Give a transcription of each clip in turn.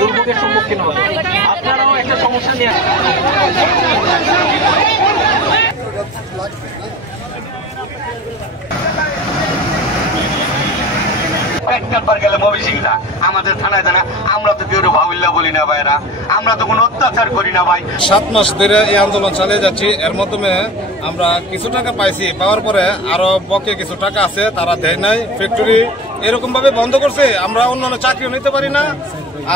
দুর্ভোগের সম্মুখীন হবে। আপনারাও একটা সমস্যা নিয়ে আমাদের থানায় জানা, আমরা তো কেউ ভাবিল্লা বলি না ভাইরা, আমরা তো কোনো অত্যাচার করি না ভাই। 7 মাস ধরে এই আন্দোলন চালিয়ে যাচ্ছি। এর মাধ্যমে আমরা কিছু টাকা পাইছি, পাওয়ার পরে আরো বকে কিছু টাকা আছে তারা দেয় নাই। ফ্যাক্টরি এরকম ভাবে বন্ধ করছে, আমরা অন্যান্য চাকরিও নিতে পারি না।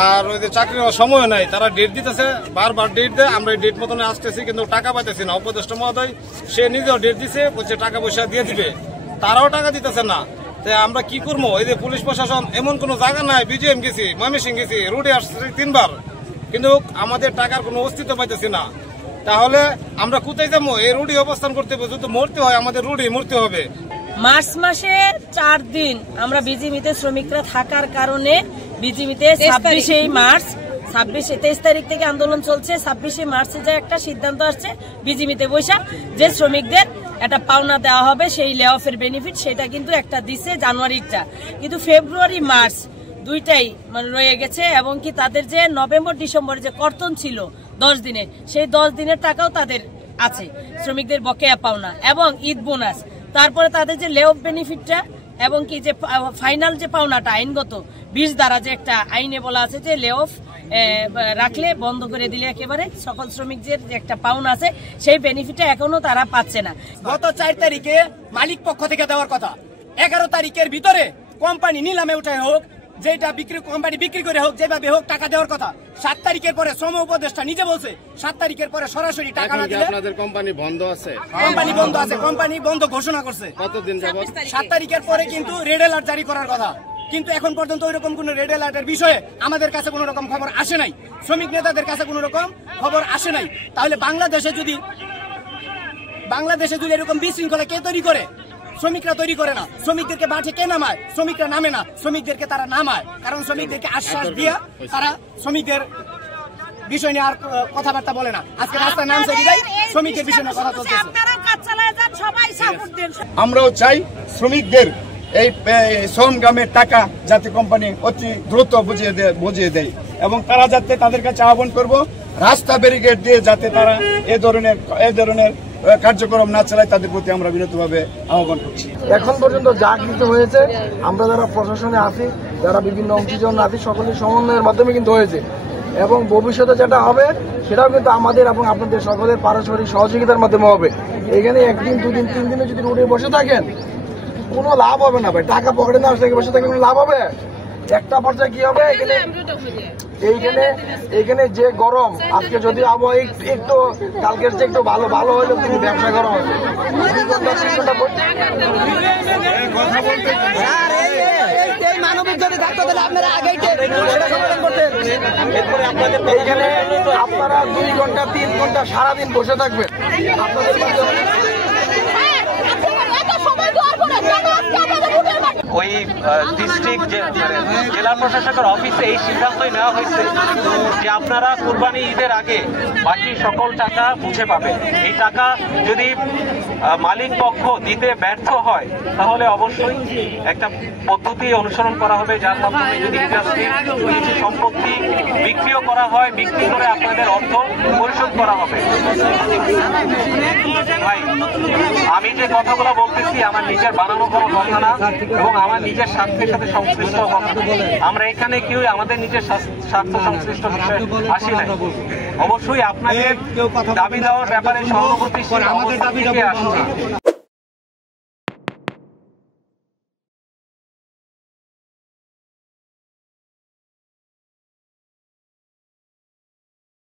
আর ওই যে চাকরি সময় নাই, তারা ডেট দিতেছে, বারবার ডেট দেয়, আমরা ডেট মতন আসতেছি কিন্তু টাকা পাইতেছি না। উপদেষ্টা মহোদয় সে নিজেও ডেট দিছে, বলছে টাকা পয়সা দিয়ে দিবে, তারাও টাকা দিতেছে না। আমরা কি করবো? এই যে পুলিশ প্রশাসন এমন কোন জায়গা নাই, বিজিএম গেছি, ময়মনসিংহ গেছি, রুটে আসছি 3 বার, কিন্তু আমাদের টাকার কোনো অস্তিত্ব পাইতেছি না। তাহলে আমরা কোথায় যাবো? এই রুডি অবস্থান করতে হবে, যদি মরতে হয় আমাদের রুডি মরতে হবে। মার্চ মাসে 4 দিন আমরা বিজিএমতে শ্রমিকরা থাকার কারণে বিজিএমতে 26 মার্চ 23 তারিখ থেকে আন্দোলন চলছে। 26 মার্চে যে একটা সিদ্ধান্ত আসছে বিজিএমতে বৈশা যে শ্রমিকদের একটা পাওনা দেওয়া হবে, সেই লে অফের বেনিফিট, সেটা কিন্তু একটা দিচ্ছে জানুয়ারিটা, কিন্তু ফেব্রুয়ারি মার্চ দুইটাই মানে রয়ে গেছে। এবং কি তাদের যে নভেম্বর ডিসেম্বরে যে কর্তন ছিল 10 দিনের, সেই 10 দিনের টাকাও তাদের আছে, শ্রমিকদের বকেয়া পাওনা এবং ঈদ বোনাস। তারপরে তাদের যে লে অফ বেনিফিটটা এবং কি যে ফাইনাল যে পাওনাটা আইনগত 20 দ্বারা যে একটা আইনে বলা আছে যে লে অফ রাখলে বন্ধ করে দিলে একেবারে সকল শ্রমিকদের যে একটা পাওনা আছে সেই বেনিফিটটা এখনো তারা পাচ্ছে না। গত 4 তারিখে মালিক পক্ষ থেকে দেওয়ার কথা, 11 তারিখের ভিতরে কোম্পানি নিলামে উঠায় হোক, যেটা কোম্পানি বিক্রি করে হোক, যেভাবে হোক টাকা দেওয়ার কথা। 7 তারিখের পরে শ্রম উপদেষ্টা নিজে বলছে 7 তারিখের পরে সরাসরি টাকা না দিলে আপনাদের কোম্পানি বন্ধ আছে। কোম্পানি বন্ধ আছে, কোম্পানি বন্ধ ঘোষণা করছে। কতদিন যাবত? 7 তারিখের পরে কিন্তু রেড অ্যালার্ট জারি করার কথা, কিন্তু এখন পর্যন্ত ওই রকম কোন রেড অ্যালার্টের বিষয়ে আমাদের কাছে কোনো রকম খবর আসে নাই, শ্রমিক নেতাদের কাছে কোনো রকম খবর আসে নাই। তাহলে বাংলাদেশে যদি এরকম বিশৃঙ্খলা কে তৈরি করে? শ্রমিকরা তৈরি করে না। শ্রমিকদেরকে মাঠে কে নামায়? শ্রমিকরা নামে না, শ্রমিকদেরকে তারা নামায়, কারণ শ্রমিকদেরকে আশ্বাস দিয়ে তারা শ্রমিকদের বিষয় নিয়ে আর কথাবার্তা বলে না। আজকে রাস্তায় নামছে বিদায় শ্রমিকের বিষয় নিয়ে কথা চলতেছে। আমরাও চাই শ্রমিকদের এই শ্রমগ্রামের টাকা যাতে কোম্পানি অতি দ্রুত বুঝিয়ে দেয় এবং তারা যাতে তাদের কাছে আহ্বান করব রাস্তা ব্যারিকেড দিয়ে যাতে তারা এ ধরনের কার্যক্রম না চালায়, তাদের প্রতি আমরা বিনীতভাবে আহ্বান করছি। এখন পর্যন্ত যা কিছু হয়েছে, আমরা যারা প্রশাসনে আছি, যারা বিভিন্ন অংশীজন আছি, সকলের সমন্বয়ের মাধ্যমে কিন্তু হয়েছে এবং ভবিষ্যতে যেটা হবে সেটাও কিন্তু আমাদের এবং আপনাদের সকলের পারস্পরিক সহযোগিতার মাধ্যমে হবে। এখানে 1 দিন 2 দিন 3 দিনে যদি রোডে বসে থাকেন কোনো লাভ হবে না ভাই, টাকা পকেটে না আসলে বসে থাকলে কোনো লাভ হবে? একটা পর্যায়ে কি হবে, এইখানে যে গরম, আজকে যদি আবহাওয়া একটু কালকের চেয়ে একটু ভালো হলে কিন্তু ব্যবসা গরম হবে। এইখানে আপনারা 2 ঘন্টা 3 ঘন্টা সারাদিন বসে থাকবেন, আপনাদের ওই ডিস্ট্রিক্ট জেলা প্রশাসকের অফিসে এই সিদ্ধান্তই নেওয়া হয়েছে যে আপনারা কুরবানি ঈদের আগে বাকি সকল টাকা বুঝে পাবেন। এই টাকা যদি মালিক পক্ষ দিতে ব্যর্থ হয় তাহলে অবশ্যই একটা পদ্ধতি অনুসরণ করা হবে, যার মাধ্যমে যদি ইন্ডাস্ট্রির কিছু সম্পত্তি বিক্রিও করা হয়, বিক্রি করে আপনাদের অর্থ পরিশোধ করা হবে। ভাই, আমি যে কথাগুলো বলতেছি আমার নিজের বানানো কোনো কথা না এবং আমার নিজের স্বার্থের সাথে সংশ্লিষ্ট কথা। আমরা এখানে কেউ আমাদের নিজের স্বার্থ সংশ্লিষ্ট বিষয়ে আসি নাই। অবশ্যই আপনাদের দাবি দেওয়ার ব্যাপারে সহানুভূতিশীল আমাদের দাবি আসুন।